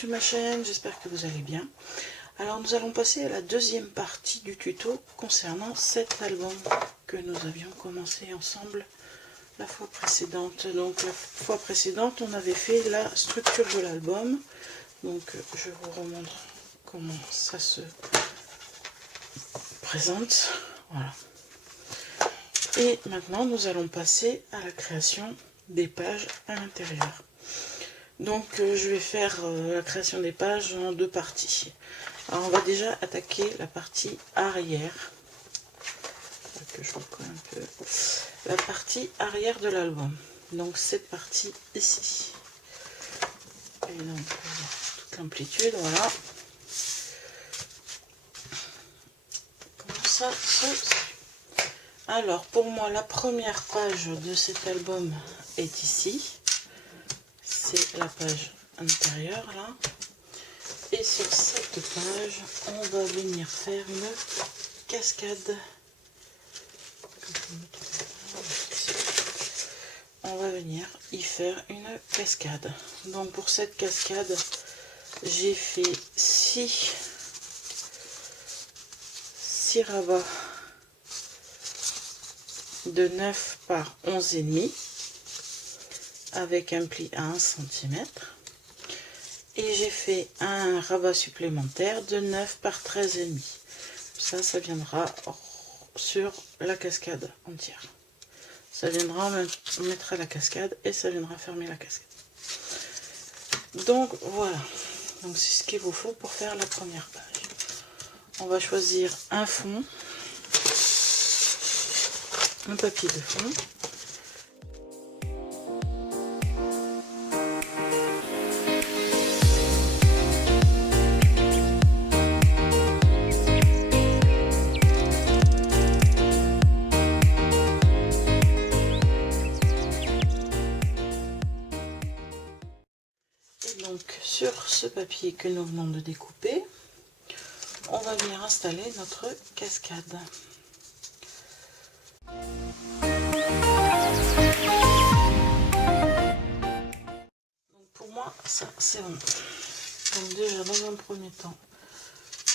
sur ma chaîne, j'espère que vous allez bien. Alors nous allons passer à la deuxième partie du tuto concernant cet album que nous avions commencé ensemble la fois précédente. Donc la fois précédente on avait fait la structure de l'album, donc je vous remontre comment ça se présente, voilà. Et maintenant nous allons passer à la création des pages à l'intérieur. Donc je vais faire la création des pages en deux parties. Alors on va déjà attaquer la partie arrière, que je recolle un peu, la partie arrière de l'album. Donc cette partie ici. Et donc toute l'amplitude, voilà. Comment ça se... Alors pour moi la première page de cet album est ici. C'est la page intérieure là. Et sur cette page, on va venir faire une cascade. On va venir y faire une cascade. Donc pour cette cascade, j'ai fait 6 rabats de 9 par 11,5 avec un pli à 1 cm. Et j'ai fait un rabat supplémentaire de 9 par 13,5. Ça viendra sur la cascade entière. Ça viendra, on mettra la cascade et ça viendra fermer la cascade. Donc voilà. Donc c'est ce qu'il vous faut pour faire la première page. On va choisir un fond, un papier de fond. Donc sur ce papier que nous venons de découper, on va venir installer notre cascade. Donc pour moi ça c'est bon. Donc déjà dans un premier temps,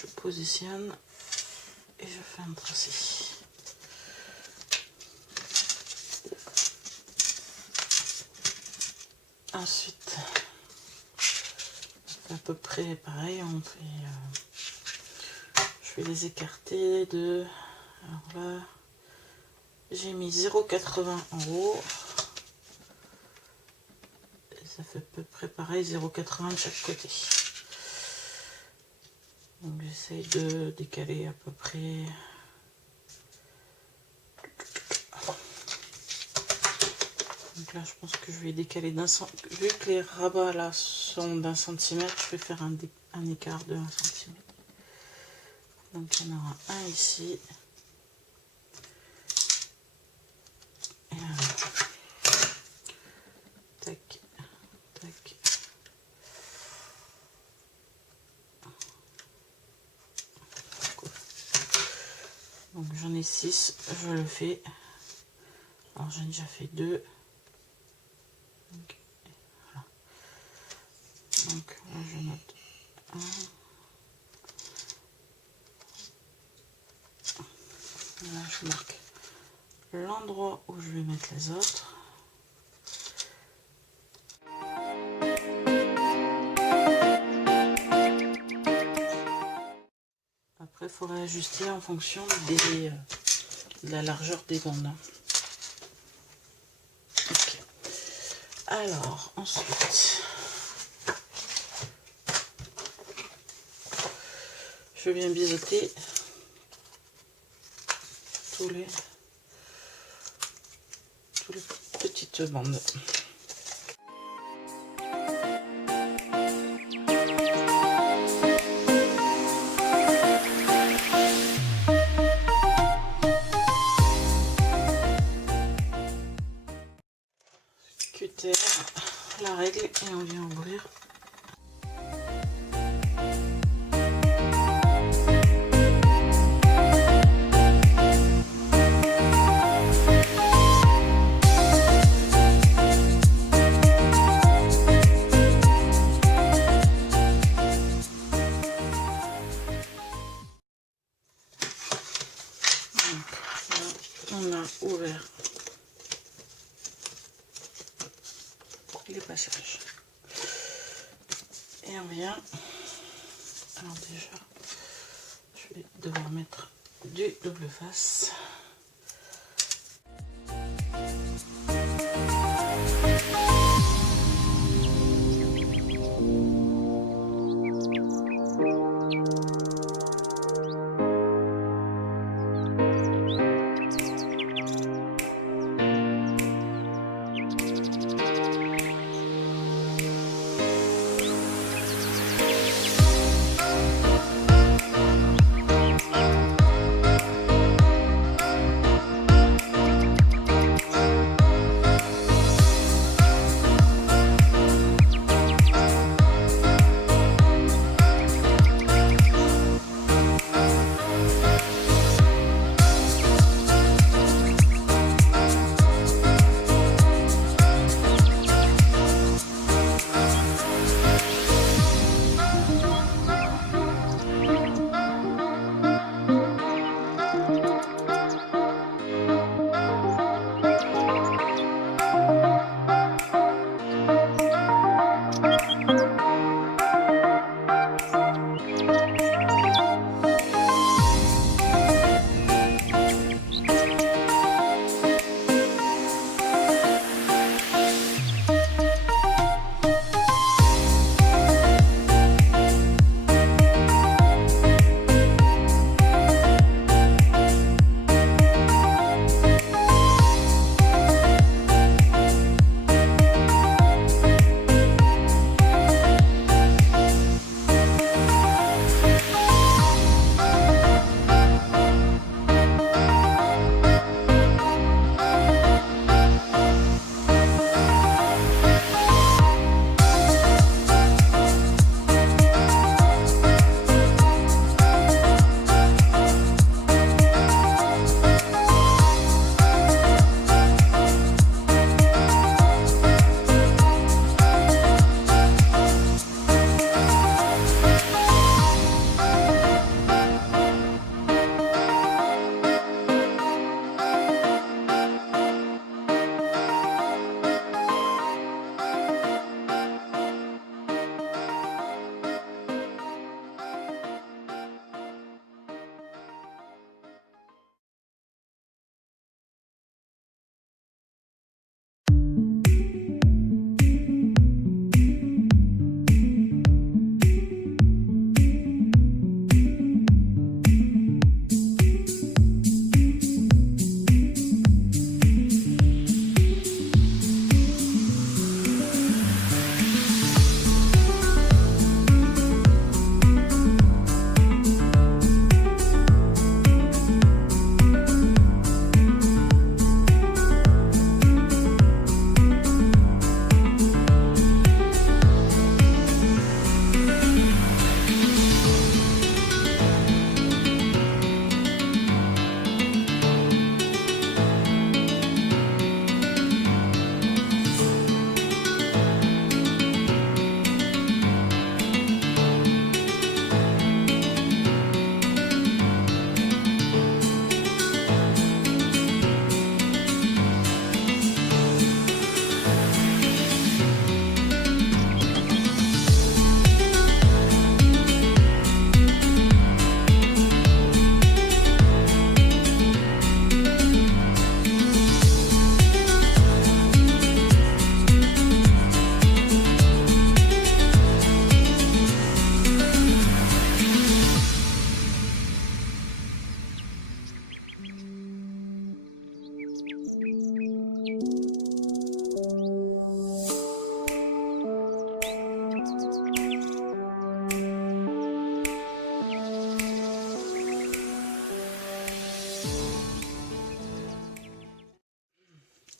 je positionne et je fais un tracé. Ensuite, à peu près pareil, on fait, je vais les écarter de, alors là j'ai mis 0,80 en haut et ça fait à peu près pareil, 0,80 de chaque côté. Donc j'essaye de décaler à peu près, donc là je pense que je vais décaler d'un centimètre, vu que les rabats là sont d'un centimètre, je vais faire un écart de 1 cm. Donc il y en aura un ici. Et là. Tac, tac. Donc j'en ai 6, je le fais. Alors j'en ai déjà fait 2. Voilà. Donc là je note 1. Là je marque l'endroit où je vais mettre les autres. Après il faudra ajuster en fonction de la largeur des bandes. Okay. Alors ensuite je viens biseauter tous les petites bandes. Cutter la règle et on vient ouvrir. Alors déjà, je vais devoir mettre du double face.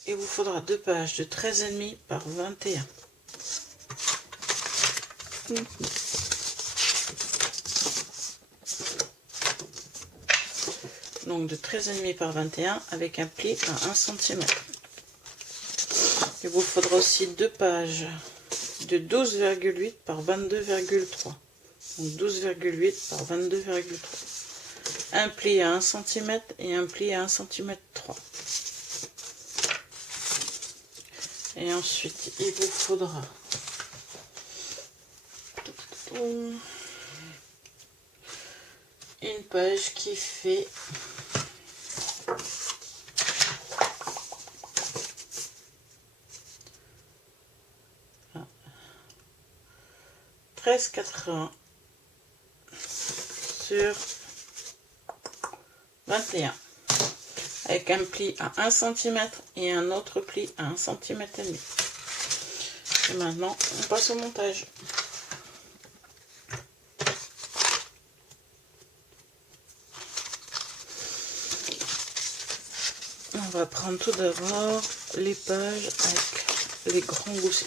Il vous faudra 2 pages de 13,5 par 21. Donc de 13,5 par 21 avec un pli à 1 cm. Il vous faudra aussi 2 pages de 12,8 par 22,3. Donc 12,8 par 22,3. Un pli à 1 cm et un pli à 1 cm 3. Et ensuite, il vous faudra une page qui fait 13,80 sur 21 avec un pli à 1 cm et un autre pli à 1,5 cm. Et maintenant on passe au montage. On va prendre tout d'abord les pages avec les grands goussets.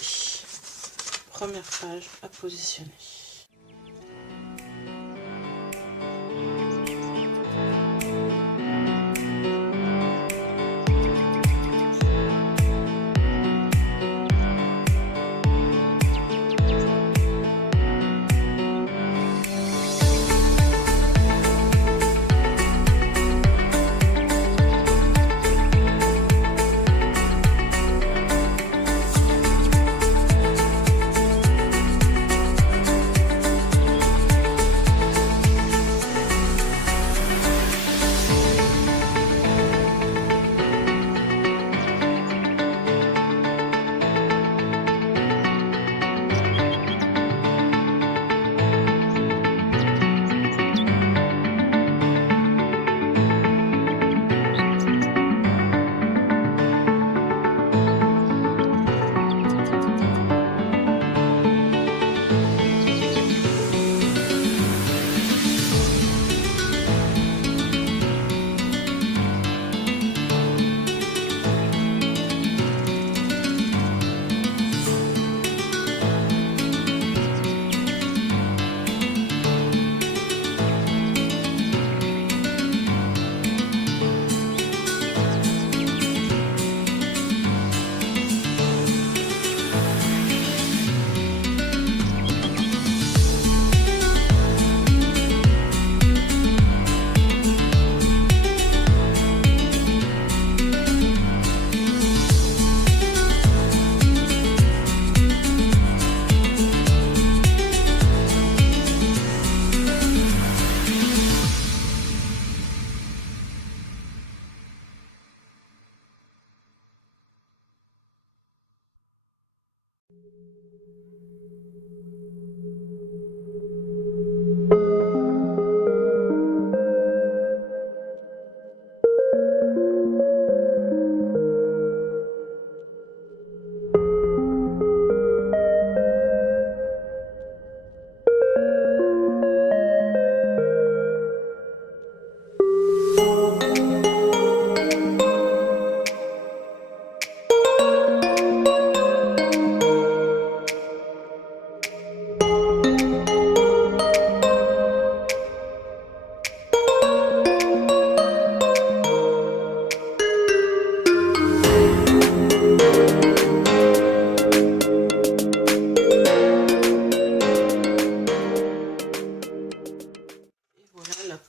Première page à positionner.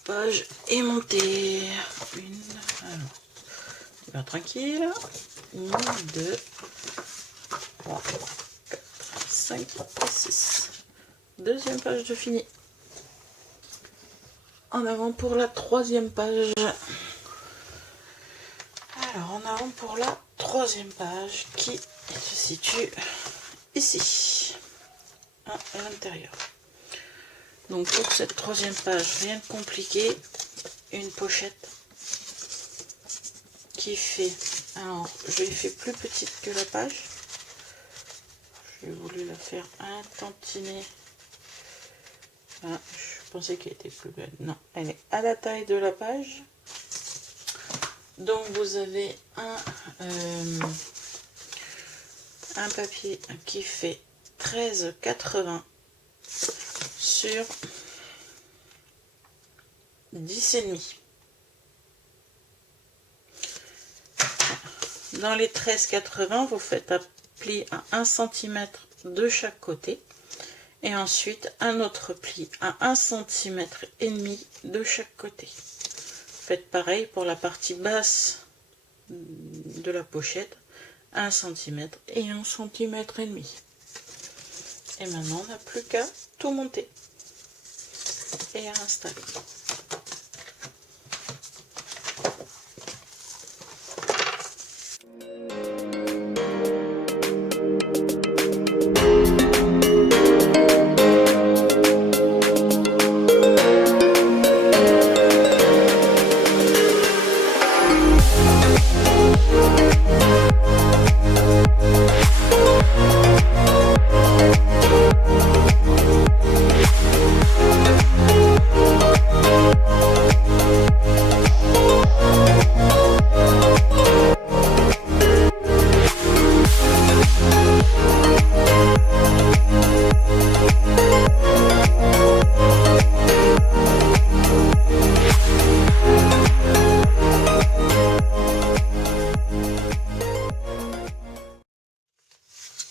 Page est montée. Alors, on va tranquille. 1, 2, 3, 4, 5 et 6. Deuxième page de fini. En avant pour la troisième page. Alors, en avant pour la troisième page qui se situe ici, à l'intérieur. Donc pour cette troisième page, rien de compliqué, une pochette qui fait, alors je l'ai fait plus petite que la page, j'ai voulu la faire un tantinet, ah, je pensais qu'elle était plus belle, non, elle est à la taille de la page. Donc vous avez un papier qui fait 13,80 sur 10,5. Dans les 13,80, vous faites un pli à 1 cm de chaque côté et ensuite un autre pli à 1 cm et demi de chaque côté. Faites pareil pour la partie basse de la pochette, 1 cm et 1 cm et demi. Et maintenant on n'a plus qu'à tout monter et à installer.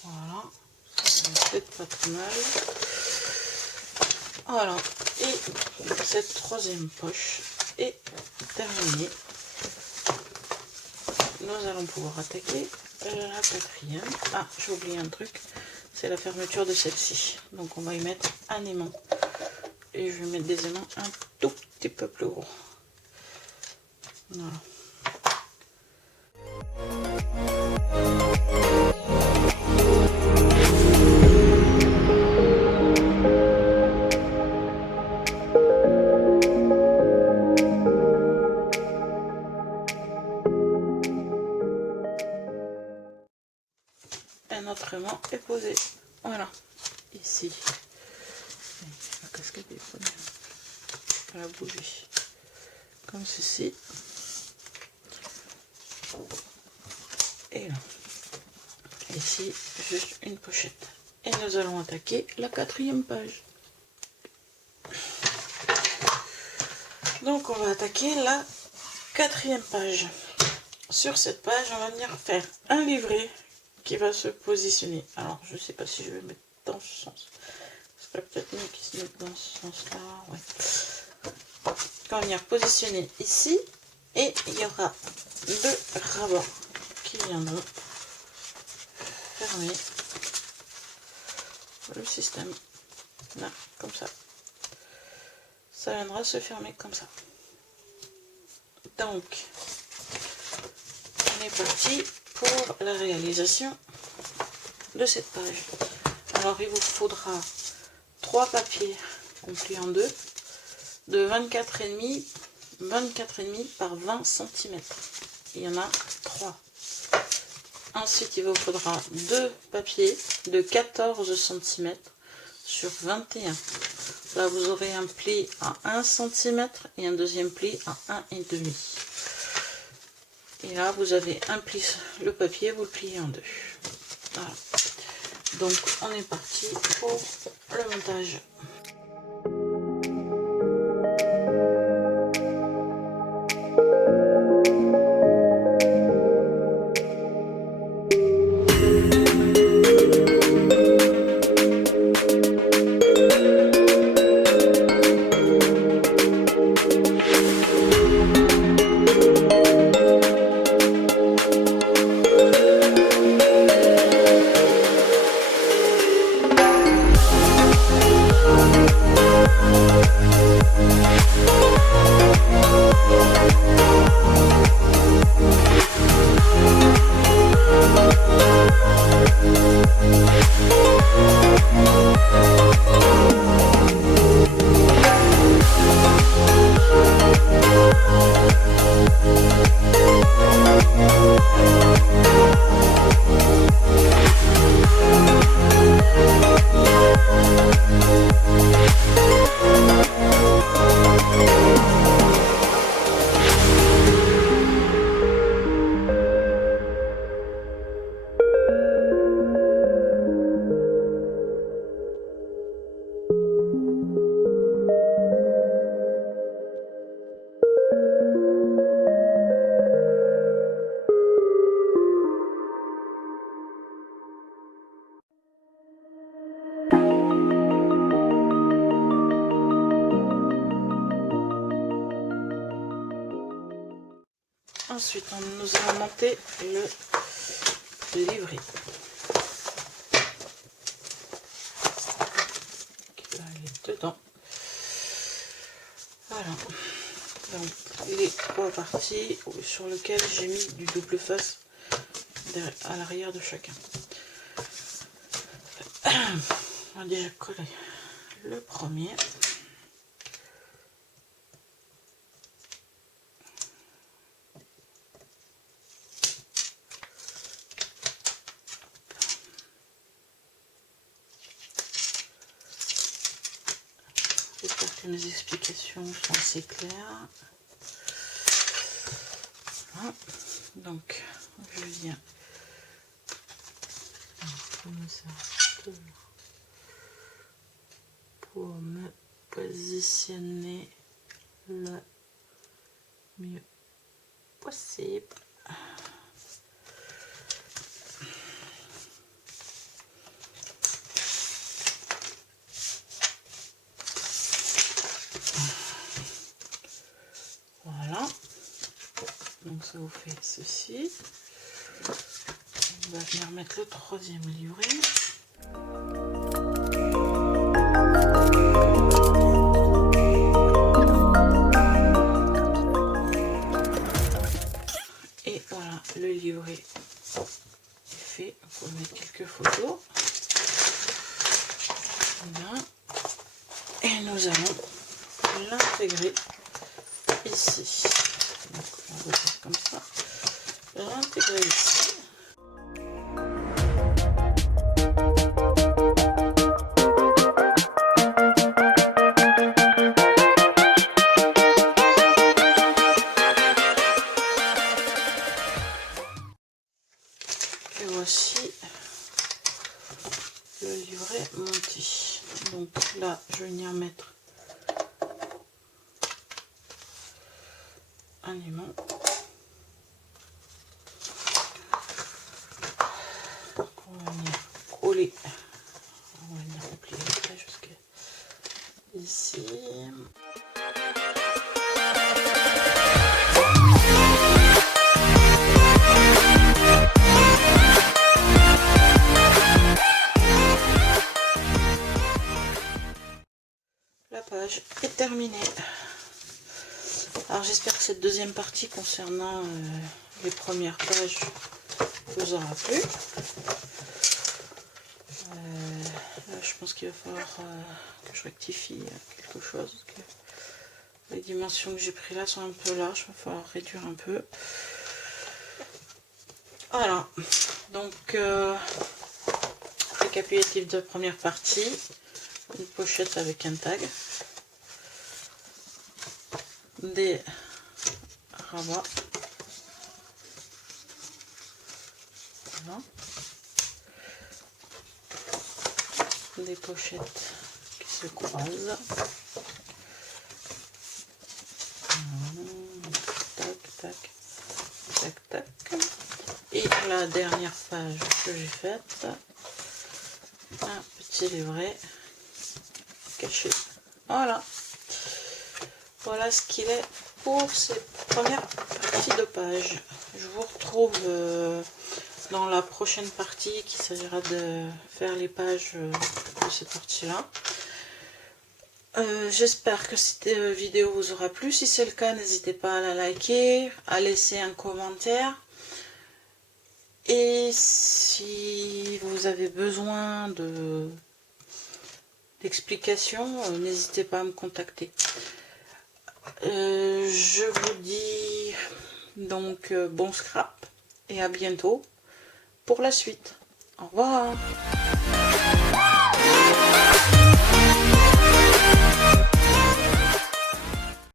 Voilà, peut-être pas trop mal. Voilà, et cette troisième poche est terminée. Nous allons pouvoir attaquer la quatrième. Ah, j'ai oublié un truc, c'est la fermeture de celle-ci. Donc on va y mettre un aimant. Et je vais mettre des aimants un tout petit peu plus gros. Voilà. Un autre aimant est posé. Voilà. Ici. La casquette est prenue. La bougie. Comme ceci. Et là. Ici, juste une pochette. Et nous allons attaquer la quatrième page. Donc on va attaquer la quatrième page. Sur cette page, on va venir faire un livret qui va se positionner. Alors, je ne sais pas si je vais mettre dans ce sens. Ce serait peut-être mieux qu'il se mette dans ce sens-là. Ouais. On va venir positionner ici. Et il y aura deux rabats qui viendront fermer le système. Là, comme ça. Ça viendra se fermer comme ça. Donc, on est parti pour la réalisation de cette page. Alors, il vous faudra 3 papiers compris en deux de 24,5 par 20 cm. Il y en a 3. Ensuite, il vous faudra 2 papiers de 14 cm sur 21. Là, vous aurez un pli à 1 cm et un deuxième pli à 1,5. Et là, vous avez un pli, le papier, vous le pliez en deux. Voilà. Donc, on est parti pour le montage. Ensuite, nous allons monter le livret. Qui va Voilà. Donc les 3 parties sur lesquelles j'ai mis du double face à l'arrière de chacun. On va déjà coller le premier. J'espère que mes explications sont assez claires. Voilà. Donc je viens comme ça pour me positionner le mieux possible. Voilà, donc ça vous fait ceci. On va venir mettre le 3e livret. Et voilà, le livret est fait. Il faut mettre quelques photos. Voilà. Et nous allons l'intégrer ici. Donc on va faire comme ça. L'intégrer ici. Et voici le livret monté. Donc là, je vais venir mettre un aimant. On va venir coller. On va venir replier ça jusqu'à ici. La page est terminée. Alors j'espère que cette deuxième partie concernant les premières pages vous aura plu. Là, je pense qu'il va falloir que je rectifie quelque chose. Que les dimensions que j'ai pris là sont un peu larges, il va falloir réduire un peu. Voilà, donc récapitulatif de première partie, une pochette avec un tag, des rabats, voilà. Des pochettes qui se croisent, tac tac tac tac, et la dernière page que j'ai faite, un petit livret caché. Voilà, voilà ce qu'il est pour cette première partie de page. Je vous retrouve dans la prochaine partie qui s'agira de faire les pages de cette partie là. J'espère que cette vidéo vous aura plu. Si c'est le cas, n'hésitez pas à la liker, à laisser un commentaire. Et si vous avez besoin d'explications, n'hésitez pas à me contacter. Je vous dis donc bon scrap et à bientôt pour la suite. Au revoir.